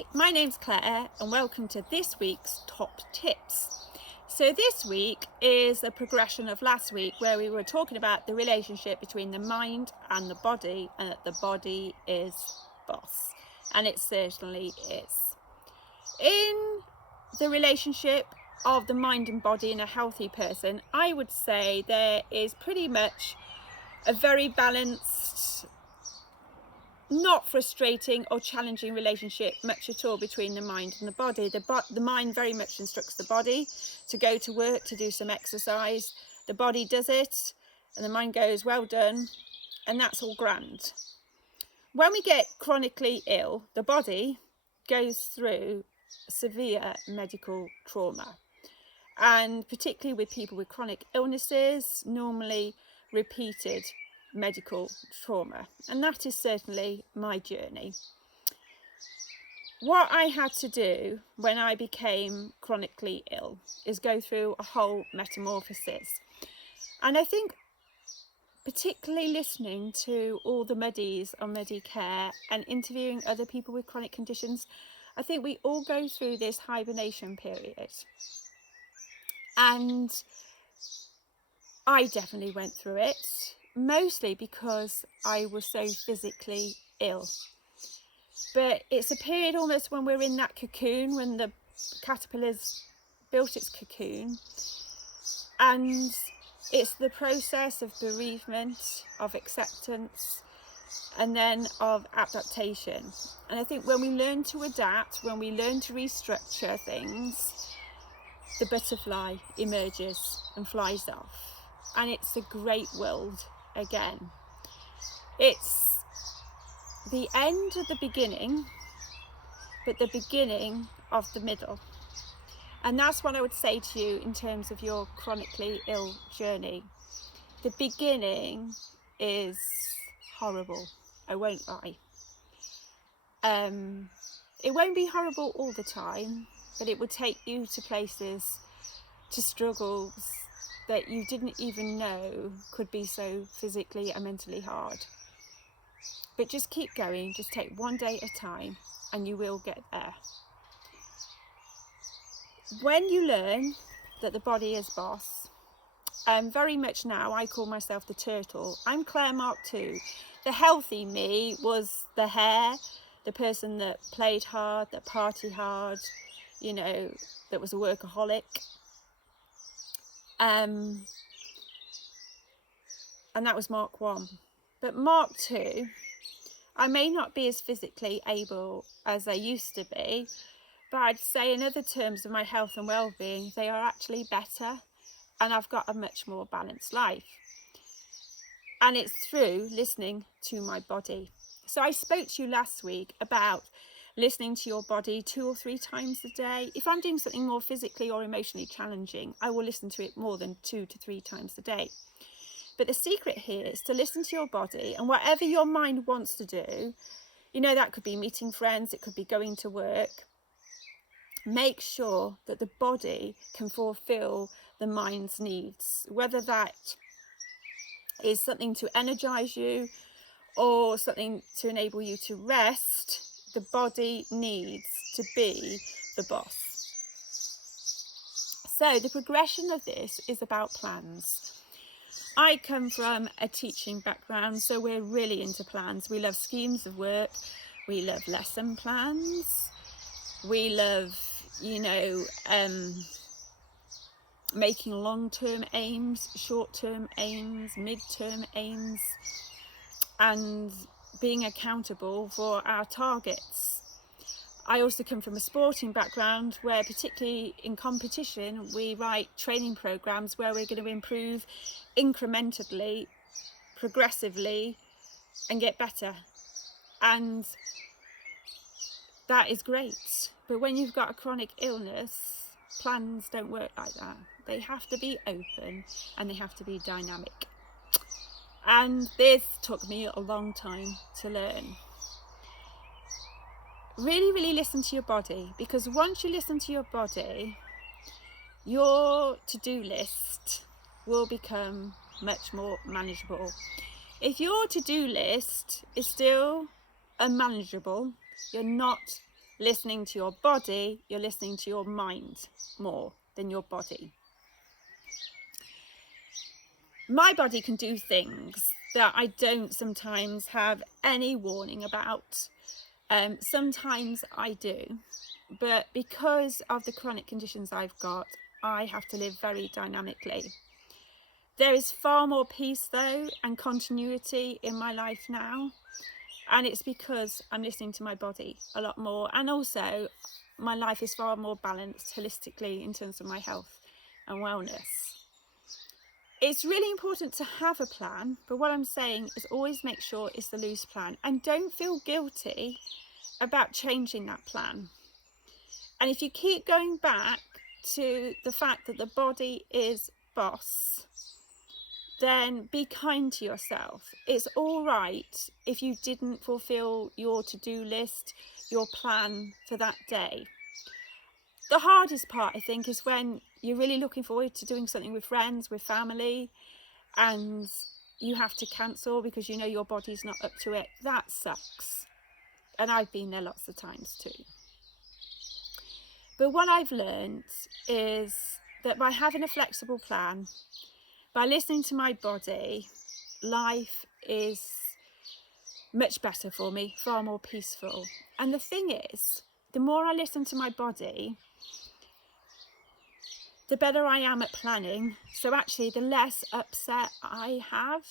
Hi, my name's Claire and welcome to this week's Top Tips. So this week is a progression of last week where we were talking about the relationship between the mind and the body, and that the body is boss, and it certainly is. In the relationship of the mind and body in a healthy person, I would say there is pretty much a very balanced, not frustrating or challenging relationship much at all between the mind and the body. The mind very much instructs the body to go to work, to do some exercise. The body does it and the mind goes, well done, and that's all grand. When we get chronically ill, the body goes through severe medical trauma, and particularly with people with chronic illnesses, normally repeated medical trauma, and that is certainly my journey. What I had to do when I became chronically ill is go through a whole metamorphosis, and I think particularly listening to all the Medis on Medicare and interviewing other people with chronic conditions, I think we all go through this hibernation period, and I definitely went through it, mostly because I was so physically ill. But it's a period almost when we're in that cocoon, when the caterpillar's built its cocoon, and it's the process of bereavement, of acceptance, and then of adaptation. And I think when we learn to adapt, when we learn to restructure things, the butterfly emerges and flies off. And it's a great world again. It's the end of the beginning, but the beginning of the middle. And that's what I would say to you in terms of your chronically ill journey. The beginning is horrible, I won't lie. It won't be horrible all the time, but it will take you to places, to struggles that you didn't even know could be so physically and mentally hard. But just keep going, just take one day at a time, and you will get there. When you learn that the body is boss, very much now I call myself the turtle. I'm Claire Mark II. The healthy me was the hare, the person that played hard, that partied hard, you know, that was a workaholic. And that was Mark 1. But Mark 2, I may not be as physically able as I used to be, but I'd say in other terms of my health and well-being, they are actually better, and I've got a much more balanced life. And it's through listening to my body. So I spoke to you last week about listening to your body 2 or 3 times a day. If I'm doing something more physically or emotionally challenging, I will listen to it more than 2 to 3 times a day. But the secret here is to listen to your body, and whatever your mind wants to do, you know, that could be meeting friends, it could be going to work. Make sure that the body can fulfill the mind's needs, whether that is something to energize you or something to enable you to rest. The body needs to be the boss. So the progression of this is about plans. I come from a teaching background, so we're really into plans. We love schemes of work, we love lesson plans, we love, you know, making long-term aims, short-term aims, mid-term aims, and being accountable for our targets. I also come from a sporting background where, particularly in competition, we write training programs where we're going to improve incrementally, progressively, and get better. And that is great. But when you've got a chronic illness, plans don't work like that. They have to be open and they have to be dynamic. And this took me a long time to learn. Really, really listen to your body, because once you listen to your body, your to-do list will become much more manageable. If your to-do list is still unmanageable, you're not listening to your body, you're listening to your mind more than your body. My body can do things that I don't sometimes have any warning about. Sometimes I do, but because of the chronic conditions I've got, I have to live very dynamically. There is far more peace though and continuity in my life now, and it's because I'm listening to my body a lot more, and also my life is far more balanced holistically in terms of my health and wellness. It's really important to have a plan, but what I'm saying is always make sure it's the loose plan, and don't feel guilty about changing that plan. And if you keep going back to the fact that the body is boss, then be kind to yourself. It's all right if you didn't fulfill your to-do list, your plan for that day. The hardest part, I think, is when you're really looking forward to doing something with friends, with family, and you have to cancel because you know your body's not up to it. That sucks. And I've been there lots of times too. But what I've learned is that by having a flexible plan, by listening to my body, life is much better for me, far more peaceful. And the thing is, the more I listen to my body, the better I am at planning. So actually, the less upset I have.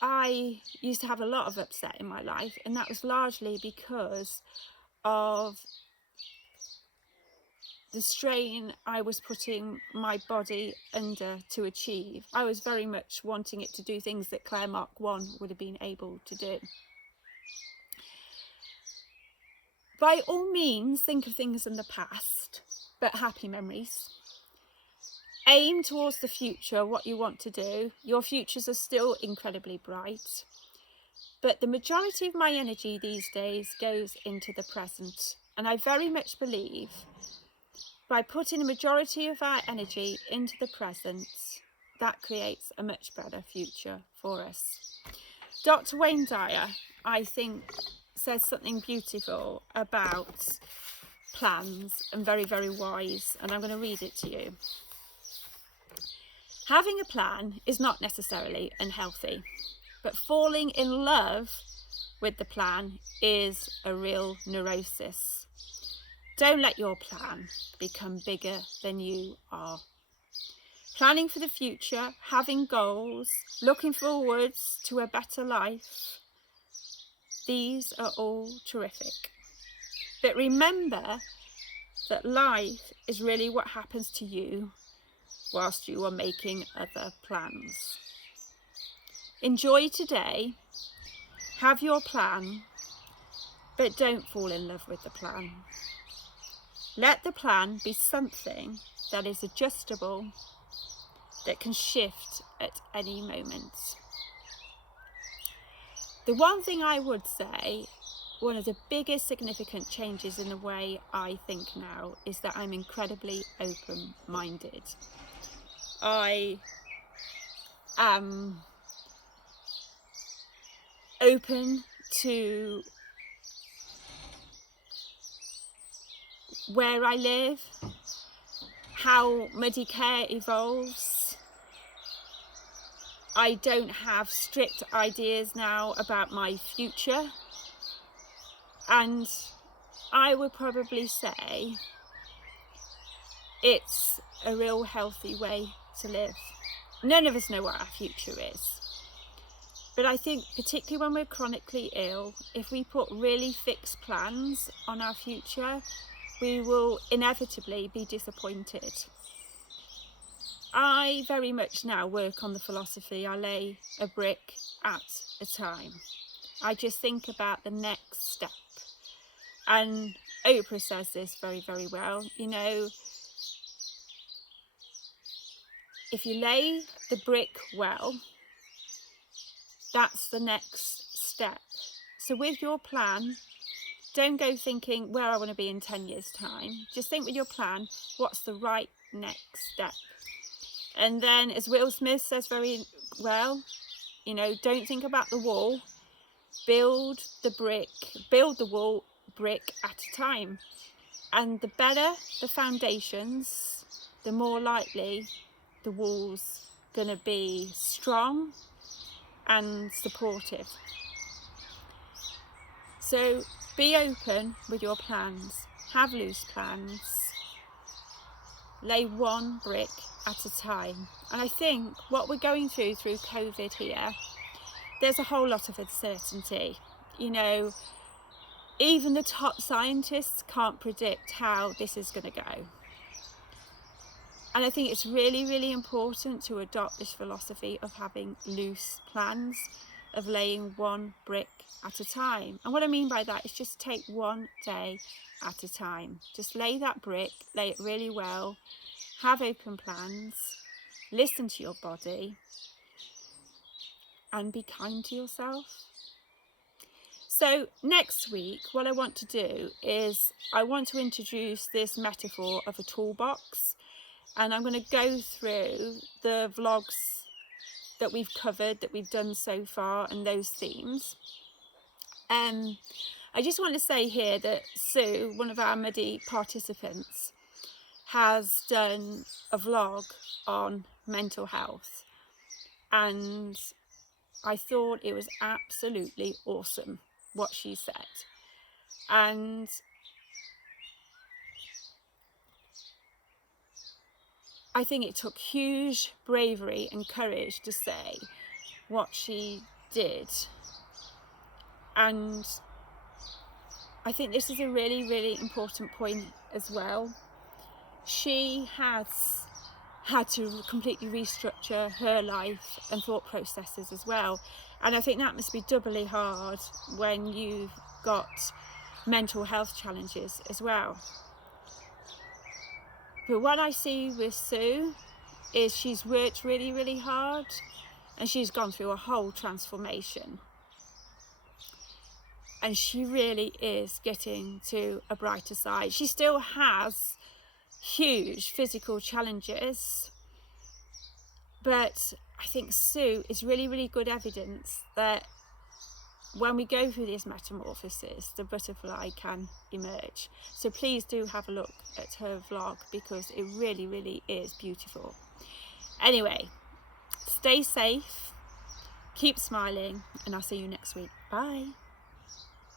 I used to have a lot of upset in my life, and that was largely because of the strain I was putting my body under to achieve. I was very much wanting it to do things that Claire Mark 1 would have been able to do. By all means, think of things in the past, but happy memories. Aim towards the future, what you want to do. Your futures are still incredibly bright. But the majority of my energy these days goes into the present. And I very much believe by putting a majority of our energy into the present, that creates a much better future for us. Dr. Wayne Dyer, I think, says something beautiful about plans and very, very wise. And I'm going to read it to you. Having a plan is not necessarily unhealthy, but falling in love with the plan is a real neurosis. Don't let your plan become bigger than you are. Planning for the future, having goals, looking forwards to a better life, these are all terrific. But remember that life is really what happens to you whilst you are making other plans. Enjoy today, have your plan, but don't fall in love with the plan. Let the plan be something that is adjustable, that can shift at any moment. The one thing I would say, one of the biggest significant changes in the way I think now is that I'm incredibly open-minded. I am open to where I live, how Medicare evolves. I don't have strict ideas now about my future, and I would probably say it's a real healthy way to live. None of us know what our future is, but I think particularly when we're chronically ill, if we put really fixed plans on our future, we will inevitably be disappointed. I very much now work on the philosophy, I lay a brick at a time. I just think about the next step. And Oprah says this very, very well. You know, if you lay the brick well, that's the next step. So with your plan, don't go thinking where I want to be in 10 years' time. Just think with your plan, what's the right next step? And then, as Will Smith says very well, you know, don't think about the wall. Build the brick, build the wall brick at a time. And the better the foundations, the more likely the wall's gonna be strong and supportive. So be open with your plans, have loose plans, lay one brick at a time. And I think what we're going through COVID here, there's a whole lot of uncertainty. You know, even the top scientists can't predict how this is going to go. And I think it's really, really important to adopt this philosophy of having loose plans, of laying one brick at a time. And what I mean by that is just take one day at a time. Just lay that brick, lay it really well, have open plans, listen to your body, and be kind to yourself. So next week, what I want to do is I want to introduce this metaphor of a toolbox, and I'm going to go through the vlogs that we've covered, that we've done so far, and those themes. I just want to say here that Sue, one of our Muddy participants, has done a vlog on mental health, and I thought it was absolutely awesome what she said. And I think it took huge bravery and courage to say what she did. And I think this is a really, really important point as well. She has had to completely restructure her life and thought processes as well. And I think that must be doubly hard when you've got mental health challenges as well. But what I see with Sue is she's worked really, really hard, and she's gone through a whole transformation. And she really is getting to a brighter side. She still has huge physical challenges, but I think Sue is really, really good evidence that when we go through these metamorphoses, the butterfly can emerge. So please do have a look at her vlog, because it really, really is beautiful. Anyway, stay safe, keep smiling, and I'll see you next week. Bye.